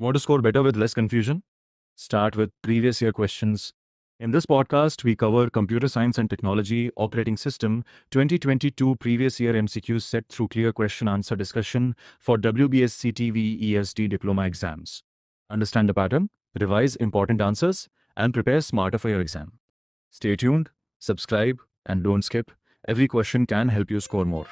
Want to score better with less confusion? Start with previous year questions. In this podcast, we cover Computer Science and Technology Operating System 2022 previous year MCQs set through clear question answer discussion for WBSCTV ESD diploma exams. Understand the pattern, revise important answers, and prepare smarter for your exam. Stay tuned, subscribe, and don't skip. Every question can help you score more.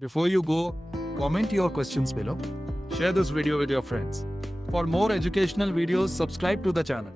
Before you go, comment your questions below. Share this video with your friends. For more educational videos, subscribe to the channel.